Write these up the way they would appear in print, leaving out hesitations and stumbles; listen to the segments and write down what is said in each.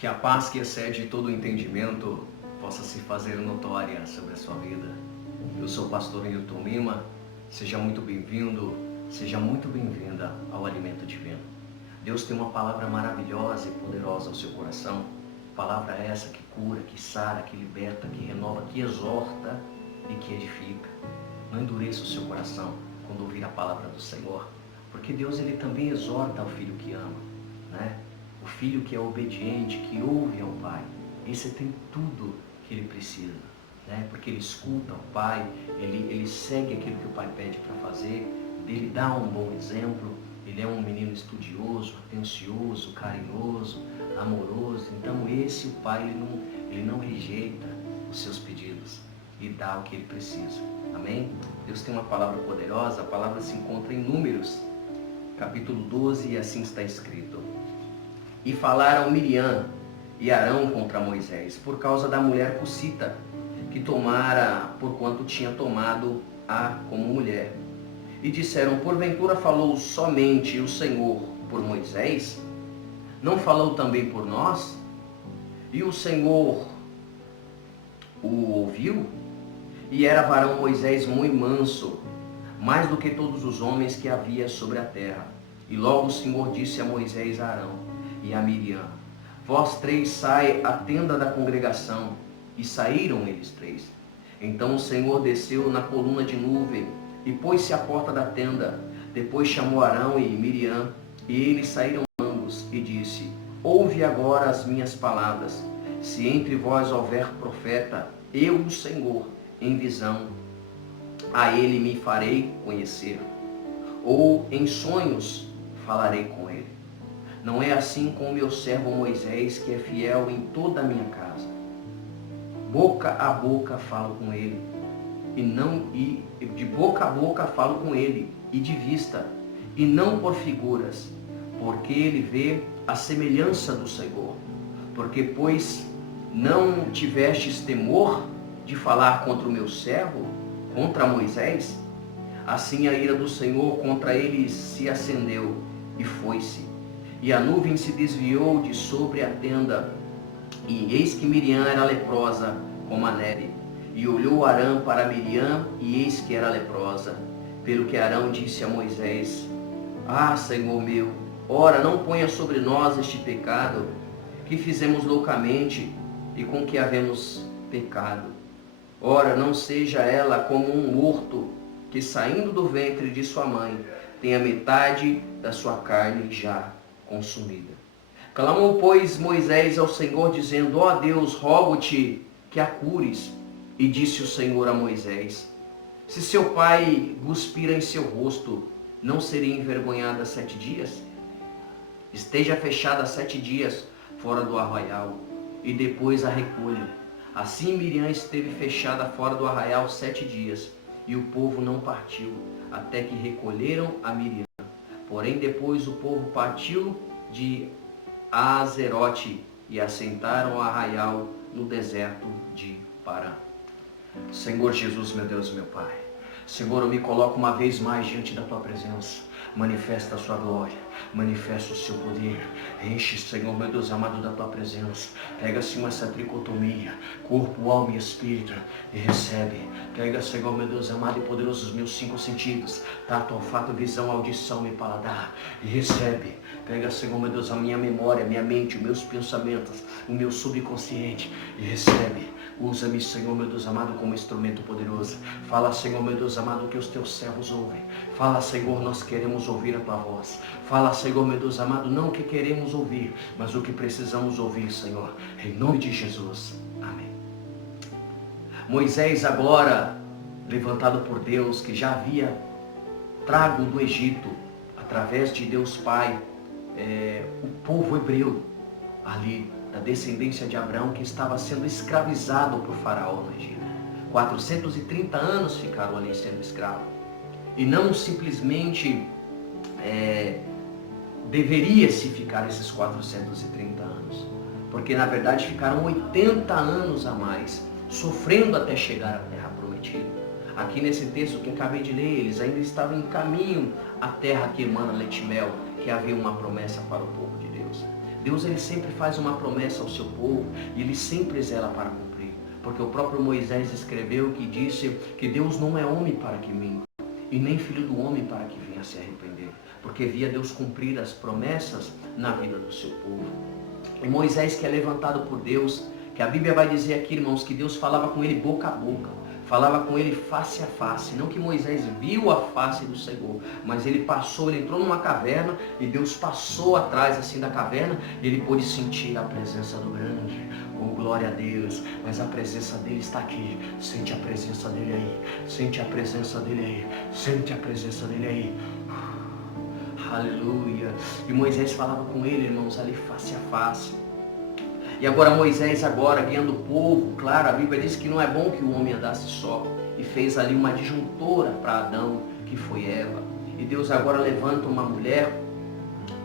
Que a paz que excede todo o entendimento possa se fazer notória sobre a sua vida. Eu sou o pastor Nilton Lima. Seja muito bem-vindo, seja muito bem-vinda ao Alimento Divino. Deus tem uma palavra maravilhosa e poderosa ao seu coração. Palavra essa que cura, que sara, que liberta, que renova, que exorta e que edifica. Não endureça o seu coração quando ouvir a palavra do Senhor, porque Deus ele também exorta ao filho que ama, né? O filho que é obediente, que ouve ao Pai, esse tem tudo que ele precisa, né? Porque ele escuta o Pai, ele segue aquilo que o Pai pede para fazer, ele dá um bom exemplo, ele é um menino estudioso, atencioso, carinhoso, amoroso. Então esse o Pai ele não rejeita os seus pedidos e dá o que ele precisa. Amém? Deus tem uma palavra poderosa, a palavra se encontra em Números, capítulo 12, e assim está escrito. E falaram Miriam e Arão contra Moisés, por causa da mulher cussita, que tomara, porquanto tinha tomado a como mulher. E disseram, porventura falou somente o Senhor por Moisés? Não falou também por nós? E o Senhor o ouviu? E era varão Moisés muito manso, mais do que todos os homens que havia sobre a terra. E logo o Senhor disse a Moisés, a Arão e a Miriam, vós três sai à tenda da congregação. E saíram eles três. Então o Senhor desceu na coluna de nuvem e pôs-se à porta da tenda. Depois chamou Arão e Miriam, e eles saíram ambos, e disse, ouve agora as minhas palavras. Se entre vós houver profeta, eu, o Senhor, em visão, a ele me farei conhecer, ou em sonhos falarei com ele. Não é assim com o meu servo Moisés, que é fiel em toda a minha casa. Boca a boca falo com ele, e de boca a boca falo com ele, e de vista, e não por figuras, porque ele vê a semelhança do Senhor. Porque, pois, não tivestes temor de falar contra o meu servo, contra Moisés? Assim a ira do Senhor contra ele se acendeu, e foi-se. E a nuvem se desviou de sobre a tenda, e eis que Miriam era leprosa como a neve. E olhou Arão para Miriam, e eis que era leprosa. Pelo que Arão disse a Moisés, ah, Senhor meu, ora, não ponha sobre nós este pecado, que fizemos loucamente, e com que havemos pecado. Ora, não seja ela como um morto, que saindo do ventre de sua mãe, tem a metade da sua carne já consumida. Clamou, pois, Moisés ao Senhor, dizendo, ó Deus, rogo-te que a cures. E disse o Senhor a Moisés, se seu pai cuspir em seu rosto, não seria envergonhada 7 dias? Esteja fechada 7 dias fora do arraial, e depois a recolha. Assim Miriam esteve fechada fora do arraial 7 dias, e o povo não partiu, até que recolheram a Miriam. Porém, depois o povo partiu de Azerote e assentaram o arraial no deserto de Parã. Senhor Jesus, meu Deus, meu Pai, Senhor, eu me coloco uma vez mais diante da Tua presença. Manifesta a Sua glória, manifesta o Seu poder. Enche, Senhor, meu Deus amado, da Tua presença. Pega, Senhor, essa tricotomia, corpo, alma e espírito, e recebe. Pega, Senhor, meu Deus amado e poderoso, os meus 5 sentidos, tato, olfato, visão, audição e paladar, e recebe. Pega, Senhor, meu Deus, a minha memória, a minha mente, os meus pensamentos, o meu subconsciente, e recebe. Usa-me, Senhor, meu Deus amado, como instrumento poderoso. Fala, Senhor, meu Deus amado, que os Teus servos ouvem. Fala, Senhor, nós queremos ouvir a Tua voz. Fala, Senhor, meu Deus amado, não o que queremos ouvir, mas o que precisamos ouvir, Senhor. Em nome de Jesus. Amém. Moisés, agora levantado por Deus, que já havia trago do Egito, através de Deus Pai, o povo hebreu ali, da descendência de Abraão, que estava sendo escravizado por Faraó no Egito. 430 anos ficaram ali sendo escravos. E não simplesmente deveria-se ficar esses 430 anos, porque na verdade ficaram 80 anos a mais, sofrendo até chegar à terra prometida. Aqui nesse texto que acabei de ler, eles ainda estavam em caminho à terra que emana leite e mel, que havia uma promessa para o povo de Deus. Deus ele sempre faz uma promessa ao seu povo e ele sempre zela para cumprir. Porque o próprio Moisés escreveu que disse que Deus não é homem para que minta, e nem filho do homem para que venha se arrepender. Porque via Deus cumprir as promessas na vida do seu povo. E Moisés, que é levantado por Deus, que a Bíblia vai dizer aqui, irmãos, que Deus falava com ele boca a boca, falava com ele face a face. Não que Moisés viu a face do Senhor, mas ele passou, ele entrou numa caverna e Deus passou atrás assim da caverna e ele pôde sentir a presença do grande. Oh, glória a Deus, mas a presença dele está aqui. Sente a presença dele aí, sente a presença dele aí, sente a presença dele aí. Aleluia. E Moisés falava com ele, irmãos, ali face a face. E agora Moisés, guiando o povo, claro, a Bíblia diz que não é bom que o homem andasse só. E fez ali uma disjuntora para Adão, que foi Eva. E Deus agora levanta uma mulher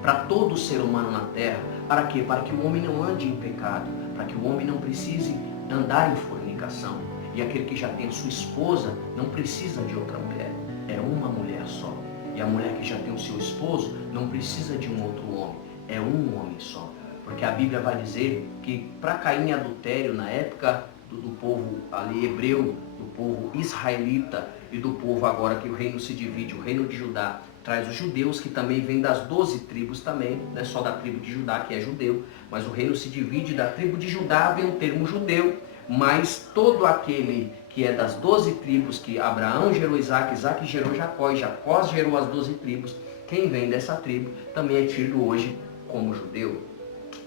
para todo ser humano na terra. Para quê? Para que o homem não ande em pecado. Para que o homem não precise andar em fornicação. E aquele que já tem sua esposa não precisa de outra mulher. É uma mulher só. E a mulher que já tem o seu esposo não precisa de um outro homem. É um homem só. Porque a Bíblia vai dizer que para cair em adultério na época do povo ali hebreu, do povo israelita e do povo agora que o reino se divide, o reino de Judá traz os judeus, que também vem das 12 tribos também, não é só da tribo de Judá que é judeu, mas o reino se divide, da tribo de Judá vem o termo judeu, mas todo aquele que é das 12 tribos, que Abraão gerou Isaac, Isaac gerou Jacó, e Jacó gerou as 12 tribos, quem vem dessa tribo também é tido hoje como judeu.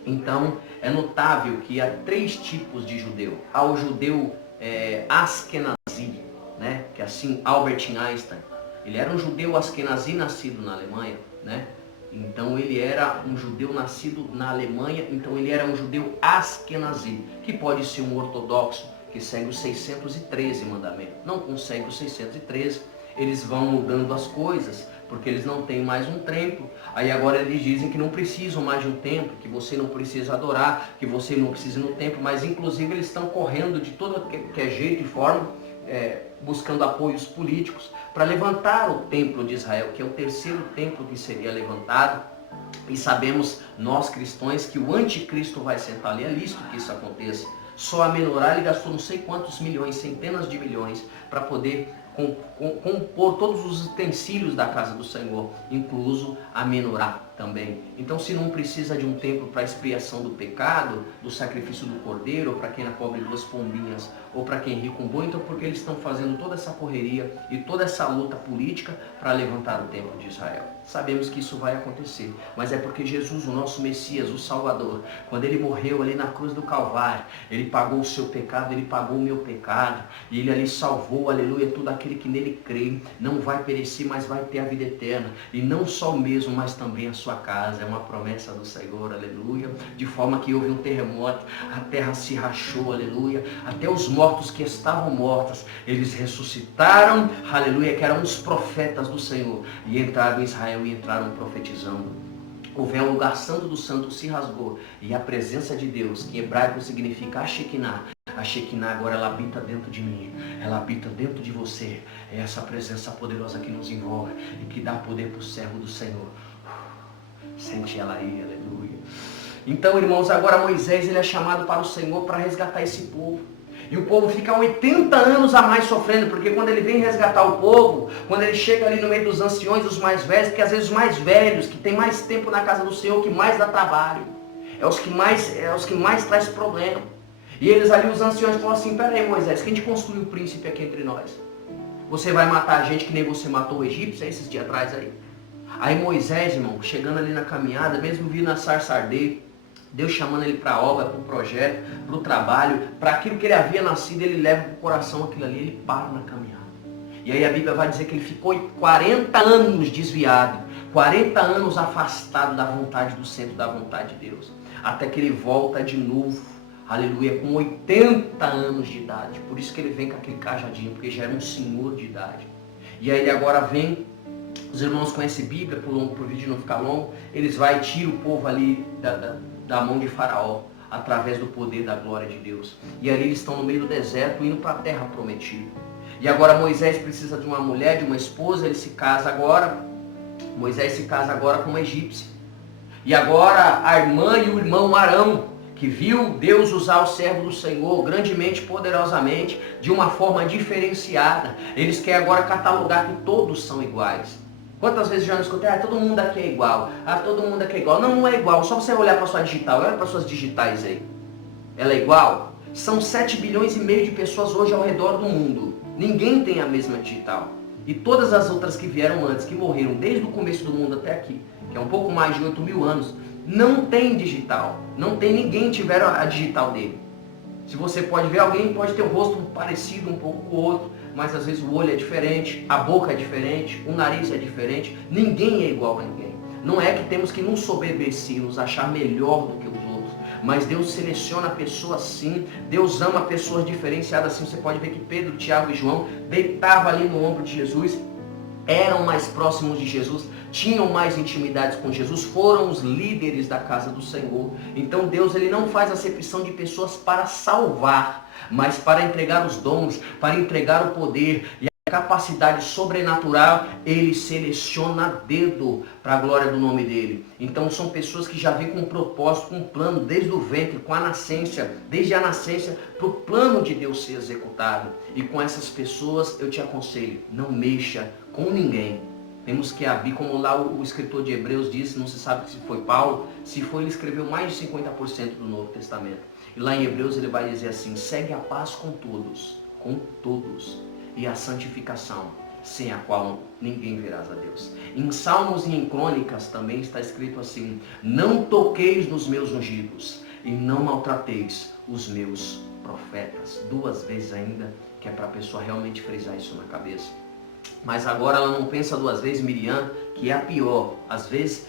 Então, é notável que há 3 tipos de judeu. Há o judeu Askenazi, né? Que assim Albert Einstein, ele era um judeu Askenazi nascido na Alemanha, né? Então ele era um judeu nascido na Alemanha, então ele era um judeu Askenazi, que pode ser um ortodoxo, que segue os 613 mandamentos. Não consegue os 613, eles vão mudando as coisas, porque eles não têm mais um templo. Aí agora eles dizem que não precisam mais de um templo, que você não precisa adorar, que você não precisa ir no templo, mas inclusive eles estão correndo de todo que é jeito e forma, buscando apoios políticos, para levantar o templo de Israel, que é o 3º templo que seria levantado. E sabemos, nós cristãos, que o anticristo vai sentar ali, é lícito que isso aconteça. Só a Menorá ele gastou não sei quantos milhões, centenas de milhões, para poder compor todos os utensílios da casa do Senhor, incluso a Menorá também. Então, se não precisa de um templo para expiação do pecado, do sacrifício do cordeiro, ou para quem é pobre 2 pombinhas, ou para quem é rico um boi, então por que eles estão fazendo toda essa correria e toda essa luta política para levantar o templo de Israel? Sabemos que isso vai acontecer, mas é porque Jesus, o nosso Messias, o Salvador, quando ele morreu ali na cruz do Calvário, ele pagou o seu pecado, ele pagou o meu pecado, e ele ali salvou, aleluia, todo aquele que nele crê, não vai perecer, mas vai ter a vida eterna, e não só o mesmo, mas também a sua casa. É uma promessa do Senhor, aleluia, de forma que houve um terremoto, a terra se rachou, aleluia, até os mortos que estavam mortos, eles ressuscitaram, aleluia, que eram os profetas do Senhor, e entraram em Israel e entraram profetizando. O véu, lugar santo do santo, se rasgou, e a presença de Deus, que em hebraico significa a Shekinah agora ela habita dentro de mim, ela habita dentro de você. É essa presença poderosa que nos envolve e que dá poder para o servo do Senhor. Sente ela aí, aleluia. Então, irmãos, agora Moisés ele é chamado para o Senhor para resgatar esse povo. E o povo fica 80 anos a mais sofrendo, porque quando ele vem resgatar o povo, quando ele chega ali no meio dos anciões, os mais velhos, porque às vezes os mais velhos, que tem mais tempo na casa do Senhor, que mais dá trabalho, é os que mais traz problema. E eles ali, os anciões, falam assim: peraí, Moisés, quem te construiu o príncipe aqui entre nós? Você vai matar a gente que nem você matou o egípcio esses dias atrás aí? Aí Moisés, irmão, chegando ali na caminhada, mesmo vindo na sarça arder, Deus chamando ele para a obra, para o projeto, para o trabalho, para aquilo que ele havia nascido, ele leva para o coração aquilo ali, ele para na caminhada. E aí a Bíblia vai dizer que ele ficou 40 anos desviado, 40 anos afastado da vontade do centro da vontade de Deus, até que ele volta de novo, aleluia, com 80 anos de idade. Por isso que ele vem com aquele cajadinho, porque já era um senhor de idade. E aí ele agora vem, os irmãos conhecem Bíblia, por o vídeo não ficar longo, eles vão e tiram o povo ali da mão de Faraó, através do poder da glória de Deus. E ali eles estão no meio do deserto, indo para a terra prometida. E agora Moisés precisa de uma mulher, de uma esposa, ele se casa agora, Moisés se casa agora com uma egípcia. E agora a irmã e o irmão Arão, que viu Deus usar o servo do Senhor grandemente, poderosamente, de uma forma diferenciada. Eles querem agora catalogar que todos são iguais. Quantas vezes já não escutei, todo mundo aqui é igual, todo mundo aqui é igual. Não, não é igual, só você olhar para sua digital, olha para suas digitais aí. Ela é igual? São 7 bilhões e meio de pessoas hoje ao redor do mundo. Ninguém tem a mesma digital. E todas as outras que vieram antes, que morreram desde o começo do mundo até aqui, que é um pouco mais de 8.000 anos, não tem digital. Não tem ninguém tiver a digital dele. Se você pode ver, alguém pode ter o rosto parecido um pouco com o outro, mas às vezes o olho é diferente, a boca é diferente, o nariz é diferente. Ninguém é igual a ninguém. Não é que temos que nos soberbecer, nos achar melhor do que os outros. Mas Deus seleciona pessoas sim. Deus ama pessoas diferenciadas assim. Você pode ver que Pedro, Tiago e João deitavam ali no ombro de Jesus, eram mais próximos de Jesus, tinham mais intimidades com Jesus, foram os líderes da casa do Senhor. Então Deus, ele não faz acepção de pessoas para salvar, mas para entregar os dons, para entregar o poder e a capacidade sobrenatural. Ele seleciona a dedo para a glória do nome dele. Então são pessoas que já vêm com um propósito, com um plano desde o ventre, com a nascença, desde a nascença, para o plano de Deus ser executado. E com essas pessoas eu te aconselho, não mexa com ninguém. Temos que abrir, como lá o escritor de Hebreus disse, não se sabe se foi Paulo, se foi, ele escreveu mais de 50% do Novo Testamento. E lá em Hebreus ele vai dizer assim: segue a paz com todos, e a santificação, sem a qual ninguém verás a Deus. Em Salmos e em Crônicas também está escrito assim: não toqueis nos meus ungidos, e não maltrateis os meus profetas. 2 vezes ainda, que é para a pessoa realmente frisar isso na cabeça. Mas agora ela não pensa 2 vezes, Miriam, que é a pior. Às vezes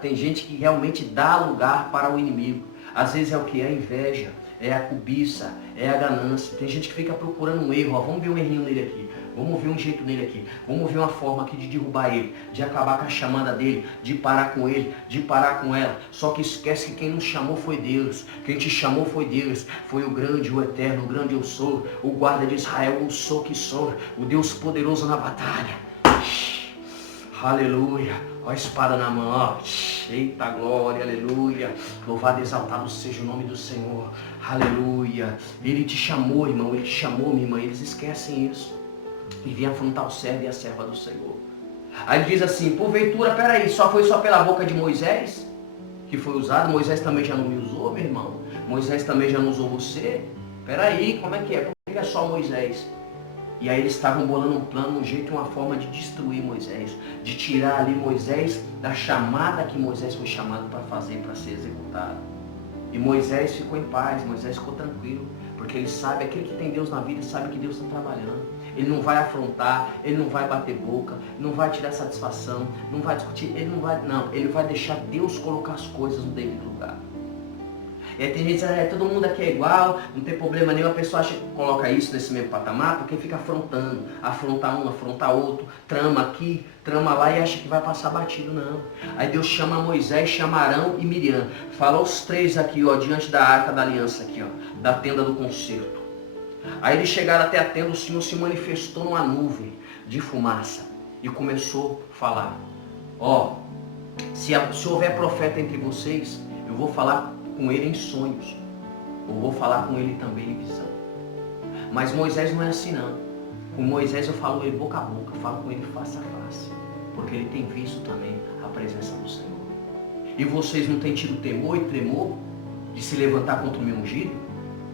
tem gente que realmente dá lugar para o inimigo. Às vezes é o que? É a inveja, é a cobiça, é a ganância. Tem gente que fica procurando um erro, vamos ver um errinho nele aqui, vamos ver um jeito nele aqui, vamos ver uma forma aqui de derrubar ele, de acabar com a chamada dele, de parar com ele, de parar com ela. Só que esquece que quem nos chamou foi Deus, quem te chamou foi Deus, foi o grande, o eterno, o grande eu sou, o guarda de Israel, o sou que sou, o Deus poderoso na batalha. Aleluia, ó a espada na mão, ó. Eita glória, aleluia, louvado e exaltado seja o nome do Senhor, aleluia. Ele te chamou, irmão, ele te chamou, minha irmã. Eles esquecem isso e vêm afrontar o servo e a serva do Senhor. Aí ele diz assim: porventura, peraí, foi só pela boca de Moisés que foi usado? Moisés também já não me usou, meu irmão? Moisés também já não usou você? Peraí, como é que é? Por que é só Moisés? E aí eles estavam bolando um plano, um jeito, uma forma de destruir Moisés, de tirar ali Moisés da chamada que Moisés foi chamado para fazer, para ser executado. E Moisés ficou em paz, Moisés ficou tranquilo, porque ele sabe, aquele que tem Deus na vida, sabe que Deus está trabalhando. Ele não vai afrontar, ele não vai bater boca, não vai tirar satisfação, não vai discutir, ele vai deixar Deus colocar as coisas no devido lugar. E aí tem gente que diz, todo mundo aqui é igual, não tem problema nenhum. A pessoa acha que coloca isso nesse mesmo patamar porque fica afrontando, afronta um, afronta outro, trama aqui, trama lá e acha que vai passar batido, não. Aí Deus chama Moisés, chama Arão e Miriam, fala os 3 aqui, ó, diante da arca da aliança aqui, ó, da tenda do concerto. Aí eles chegaram até a tenda, o Senhor se manifestou numa nuvem de fumaça e começou a falar: ó, se houver profeta entre vocês, eu vou falar com ele em sonhos, ou vou falar com ele também em visão. Mas Moisés não é assim não. Com Moisés eu falo ele boca a boca, eu falo com ele face a face, porque ele tem visto também a presença do Senhor. E vocês não têm tido temor e tremor de se levantar contra o meu ungido,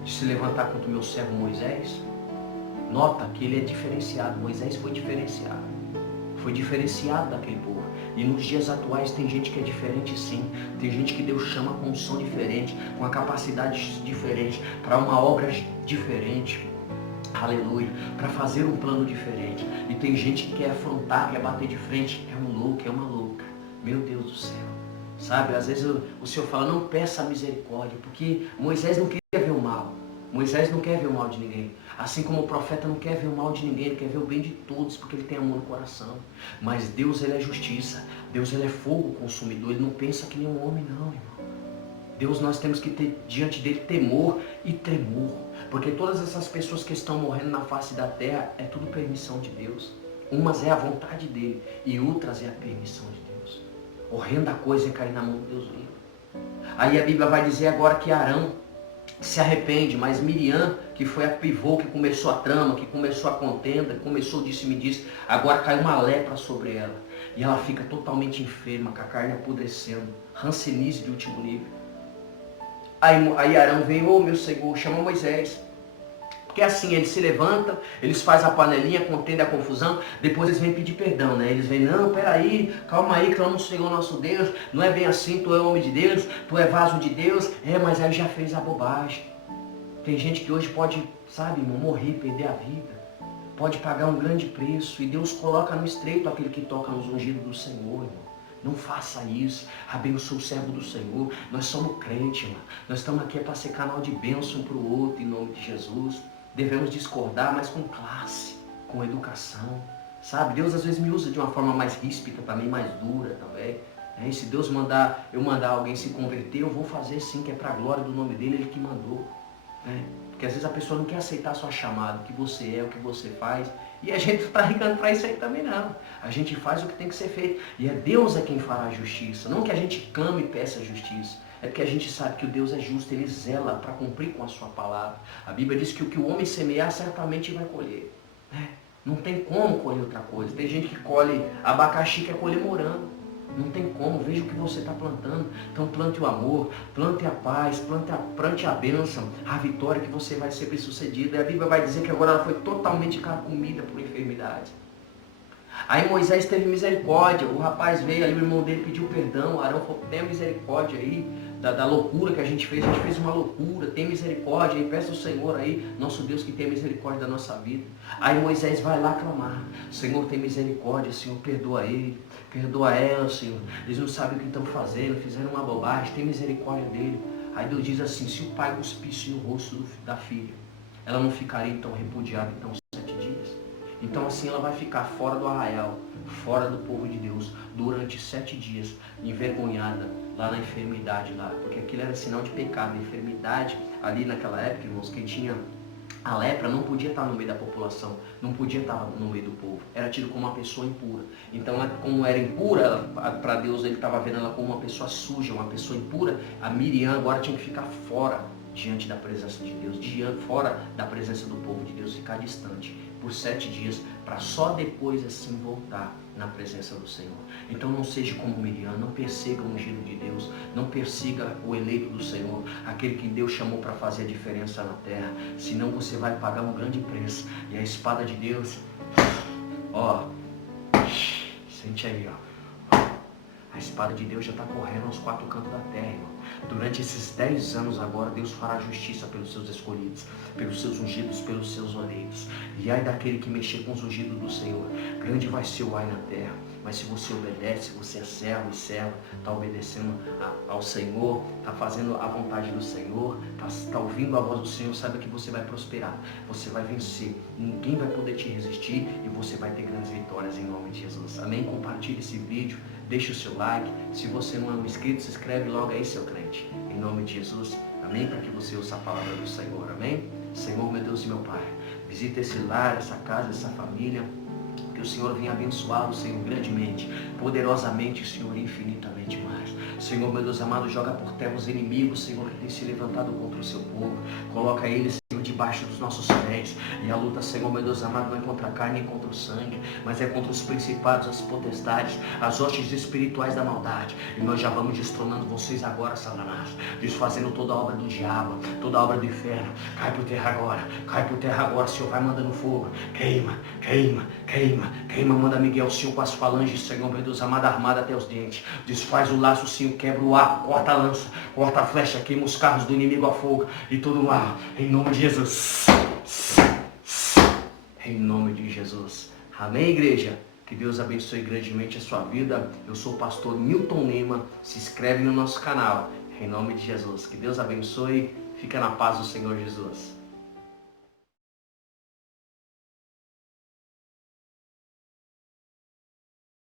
de se levantar contra o meu servo Moisés? Nota que ele é diferenciado. Moisés foi diferenciado daquele povo. E nos dias atuais tem gente que é diferente sim. Tem gente que Deus chama com um som diferente, com a capacidade diferente, para uma obra diferente. Aleluia. Para fazer um plano diferente. E tem gente que quer afrontar, quer bater de frente. É um louco, é uma louca. Meu Deus do céu. Sabe, às vezes o Senhor fala, não peça misericórdia, porque Moisés não quer ver o mal. Moisés não quer ver o mal de ninguém. Assim como o profeta não quer ver o mal de ninguém, ele quer ver o bem de todos, porque ele tem amor no coração. Mas Deus, ele é justiça. Deus, ele é fogo consumidor. Ele não pensa que nem um homem, não, irmão. Deus, nós temos que ter diante dele temor e tremor. Porque todas essas pessoas que estão morrendo na face da terra, é tudo permissão de Deus. Umas é a vontade dele e outras é a permissão de Deus. Horrenda coisa é cair na mão do Deus vivo. Aí a Bíblia vai dizer agora que Arão se arrepende, mas Miriam, que foi a pivô, que começou a trama, que começou a contenda, que começou o disse-me-disse, agora cai uma lepra sobre ela. E ela fica totalmente enferma, com a carne apodrecendo, rancenise de último nível. Aí Arão vem, ô meu Senhor, chama Moisés. Porque assim, eles se levantam, eles fazem a panelinha, contendem a confusão, depois eles vêm pedir perdão, né? Eles vêm, não, peraí, calma aí, clama o Senhor nosso Deus, não é bem assim, tu é homem de Deus, tu é vaso de Deus, mas aí já fez a bobagem. Tem gente que hoje pode, sabe, irmão, morrer, perder a vida, pode pagar um grande preço, e Deus coloca no estreito aquele que toca nos ungidos do Senhor, irmão. Não faça isso, abençoe o servo do Senhor, nós somos crentes, irmão. Nós estamos aqui para ser canal de bênção um para o outro, em nome de Jesus. Devemos discordar, mas com classe, com educação, sabe? Deus às vezes me usa de uma forma mais ríspida também, mais dura também. E se Deus mandar alguém se converter, eu vou fazer sim, que é para a glória do nome dele, ele que mandou. Porque às vezes a pessoa não quer aceitar a sua chamada, o que você é, o que você faz. E a gente não está ligando para isso aí também não. A gente faz o que tem que ser feito. E é Deus quem fará a justiça. Não que a gente clame e peça justiça. É porque a gente sabe que o Deus é justo, ele zela para cumprir com a sua palavra. A Bíblia diz que o que o homem semear, certamente vai colher. Não tem como colher outra coisa. Tem gente que colhe abacaxi, quer colher morango. Não tem como, veja o que você está plantando. Então plante o amor, plante a paz, plante a bênção, a vitória, que você vai ser bem sucedido. E a Bíblia vai dizer que agora ela foi totalmente carcomida por enfermidade. Aí Moisés teve misericórdia, o rapaz veio ali, o irmão dele pediu perdão, Arão falou, tenha misericórdia aí da loucura que a gente fez uma loucura, tem misericórdia aí, peça ao Senhor aí, nosso Deus, que tenha misericórdia da nossa vida. Aí Moisés vai lá clamar, Senhor, tem misericórdia, Senhor, perdoa ele, perdoa ela, Senhor, eles não sabem o que estão fazendo, fizeram uma bobagem, tem misericórdia dele. Aí Deus diz assim, se o pai cuspisse no rosto da filha, ela não ficaria então repudiada então 7 dias? Então assim ela vai ficar fora do arraial, fora do povo de Deus, durante 7 dias, envergonhada, lá na enfermidade lá, porque aquilo era sinal de pecado. A enfermidade ali naquela época, irmãos, quem tinha a lepra não podia estar no meio da população, não podia estar no meio do povo, era tido como uma pessoa impura. Então, como era impura, para Deus ele estava vendo ela como uma pessoa suja, uma pessoa impura. A Miriam agora tinha que ficar fora diante da presença de Deus, fora da presença do povo de Deus, ficar distante por 7 dias, para só depois assim voltar na presença do Senhor. Então não seja como Miriam, não persiga o ungido de Deus, não persiga o eleito do Senhor, aquele que Deus chamou para fazer a diferença na terra, senão você vai pagar um grande preço. E a espada de Deus, sente aí, a espada de Deus já está correndo aos 4 cantos da terra, irmão. Durante esses 10 anos agora, Deus fará justiça pelos seus escolhidos, pelos seus ungidos, pelos seus eleitos. E ai daquele que mexer com os ungidos do Senhor, grande vai ser o ai na terra. Mas se você obedece, se você é servo e serva, está obedecendo ao Senhor, está fazendo a vontade do Senhor, está ouvindo a voz do Senhor, saiba que você vai prosperar, você vai vencer, ninguém vai poder te resistir e você vai ter grandes vitórias em nome de Jesus. Amém? Compartilhe esse vídeo, deixe o seu like. Se você não é um inscrito, se inscreve logo aí, seu crente, em nome de Jesus. Amém? Para que você ouça a palavra do Senhor. Amém? Senhor, meu Deus e meu Pai, visita esse lar, essa casa, essa família. Que o Senhor venha abençoá-lo, Senhor, grandemente, poderosamente, Senhor, infinitamente mais. Senhor, meu Deus amado, joga por terra os inimigos, Senhor, que tem se levantado contra o seu povo. Coloca eles, Senhor, debaixo dos nossos pés. E a luta, Senhor, meu Deus amado, não é contra a carne nem contra o sangue, mas é contra os principados, as potestades, as hostes espirituais da maldade. E nós já vamos destronando vocês agora, Satanás, desfazendo toda a obra do diabo, toda a obra do inferno. Cai por terra agora, Senhor, vai mandando fogo. Queima, queima, queima, queima, manda Miguel, Senhor, com as falanges, Senhor, meu Deus amado, armada até os dentes. Desfaz o laço, Senhor, quebra o ar, corta a lança, corta a flecha, queima os carros do inimigo a fogo e todo o ar, em nome de Jesus. Em nome de Jesus. Amém, igreja? Que Deus abençoe grandemente a sua vida. Eu sou o pastor Milton Lima. Se inscreve no nosso canal. Em nome de Jesus. Que Deus abençoe. Fica na paz do Senhor Jesus.